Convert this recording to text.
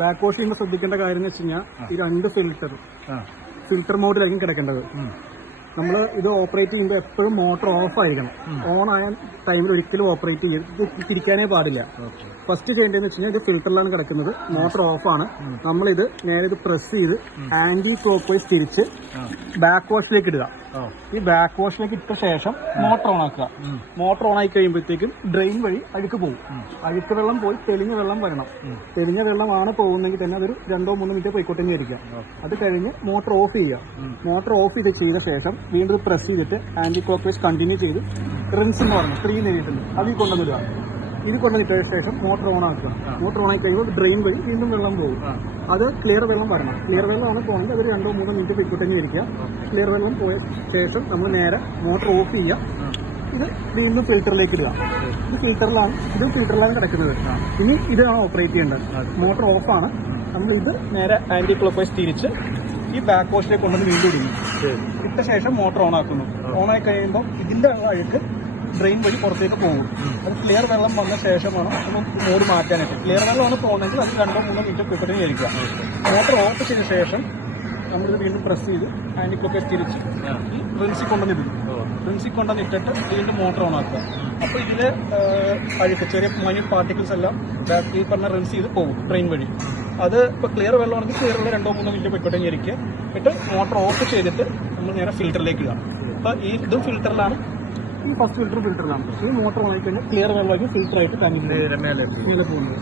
Back wash ചെയ്യുമ്പോൾ ശ്രദ്ധിക്കേണ്ട കാര്യം എന്ന് വെച്ച് കഴിഞ്ഞാൽ ഈ രണ്ട് ഫിൽറ്റർ മോഡിലായിരിക്കും കിടക്കേണ്ടത്. നമ്മൾ ഇത് ഓപ്പറേറ്റ് ചെയ്യുമ്പോൾ എപ്പോഴും മോട്ടോർ ഓഫ് ആയിരിക്കണം. ഓൺ ആയ ടൈമിൽ ഒരിക്കലും ഓപ്പറേറ്റ് ചെയ്ത് തിരിക്കാനേ പാടില്ല. ഫസ്റ്റ് ചെയ്യേണ്ടതെന്ന് വെച്ച് കഴിഞ്ഞാൽ ഇത് ഫിൽറ്ററിലാണ് കിടക്കുന്നത്, മോട്ടോർ ഓഫാണ്. നമ്മളിത് നേരെ ഇത് പ്രസ് ചെയ്ത് ആന്റി ക്ലോക്ക് വൈസ് തിരിച്ച് ബാക്ക് വാഷിലേക്ക് ഇടുക. ഈ ബാക്ക് വാഷിലേക്ക് ഇട്ട ശേഷം മോട്ടോർ ഓൺ ആക്കുക. മോട്ടോർ ഓൺ ആയി കഴിയുമ്പോഴത്തേക്കും ഡ്രെയിൻ വഴി അഴുക്ക് പോകും. അഴുക്ക് വെള്ളം പോയി തെളിഞ്ഞ വെള്ളം വരണം. തെളിഞ്ഞ വെള്ളമാണ് പോകുന്നെങ്കിൽ തന്നെ അതൊരു 2-3 മിനിറ്റ് പോയിക്കോട്ടെ ഇരിക്കുക. അത് കഴിഞ്ഞ് മോട്ടോർ ഓഫ് ചെയ്യുക. മോട്ടോർ ഓഫ് ചെയ്ത ശേഷം വീണ്ടും പ്രസ് ചെയ്തിട്ട് ആന്റി ക്ലോക്ക് വൈസ് കണ്ടിന്യൂ ചെയ്ത് റിൻസ് എന്ന് പറഞ്ഞു 3 നേരിട്ടുണ്ട് അതിൽ കൊണ്ടുവന്നിടുക. ഇത് കൊണ്ടുവന്നിട്ട ശേഷം മോട്ടോർ ഓൺ ആക്കുക. മോട്ടോർ ഓൺ ആയി കഴിയുമ്പോൾ ഡ്രെയിൻ വഴി വീണ്ടും വെള്ളം പോകും. അത് ക്ലിയർ വെള്ളം വരണം. ക്ലിയർ വെള്ളമാണ് പോകണമെങ്കിൽ അതൊരു 2-3 മിനിറ്റ് പോയിക്കോട്ടെ ഇരിക്കുക. ക്ലിയർ വെള്ളം പോയ ശേഷം നമ്മൾ നേരെ മോട്ടോർ ഓഫ് ചെയ്യുക. ഇത് വീണ്ടും ഫിൽറ്ററിലേക്ക് ഇടുക. ഇതും ഫിൽറ്ററിലാണ് കിടക്കുന്നത്. ഇനി ഇതാണ് ഓപ്പറേറ്റ് ചെയ്യേണ്ടത്. മോട്ടോർ ഓഫാണ്. നമ്മൾ ഇത് നേരെ ആന്റി ക്ലോക്ക് വൈസ് തിരിച്ച് ഈ ബാക്ക് വാഷിലേക്ക് കൊണ്ടുവന്ന് വീണ്ടും ഇടുന്നു. ഇട്ട ശേഷം മോട്ടോർ ഓൺ ആക്കുന്നു. ഓൺ ആയി കഴിയുമ്പോൾ ഇതിന്റെ അഴുക്ക് ഡ്രെയിൻ വഴി പുറത്തേക്ക് പോകും. അത് ക്ലിയർ വെള്ളം വന്ന ശേഷമാണ് മോഡ് മാറ്റാനായിട്ട്. ക്ലിയർ വെള്ളമാണ് പോകുന്നതെങ്കിൽ അത് 2-3 മിനിറ്റ് കുക്കറിൽ കഴിക്കുക. മോട്ടോർ ഓഫ് ചെയ്ത ശേഷം നമ്മളിത് വീണ്ടും പ്രസ് ചെയ്ത് ആന്റി ക്ലോക്ക് വൈസ് തിരിച്ച് ഈ റിൻസിൽ കൊണ്ടുവന്നിടും. റിൻസിൽ കൊണ്ടുവന്നിട്ടിട്ട് വീണ്ടും മോട്ടോർ ഓൺ ആക്കുക. അപ്പോൾ ഇതിലെ അഴുക്ക് ചെറിയ മൈന്യൂട്ട് പാർട്ടിക്കിൾസ് എല്ലാം ഈ പറഞ്ഞ റിൻസ് ചെയ്ത് പോകും ഡ്രെയിൻ വഴി. അത് ഇപ്പോൾ ക്ലിയർ വെള്ളമാണെങ്കിൽ ക്ലിയർ വെള്ളം 2-3 മിനിറ്റ് പോയിക്കോട്ടെ ഇരിക്കുക. എന്നിട്ട് മോട്ടോർ ഓഫ് ചെയ്തിട്ട് നമ്മൾ നേരെ ഫിൽറ്ററിലേക്ക് ഇടുക. അപ്പോൾ ഈ ഇതും ഫിൽറ്ററിലാണ്. ഈ ഫസ്റ്റ് ഫിൽറ്ററിലാണ്. ഈ മോട്ടോർ ഓൺ ആയി കഴിഞ്ഞാൽ ക്ലിയർ വെള്ളമായിരിക്കും ഫിൽറ്ററായിട്ട് തന്നെ പോകുന്നത്.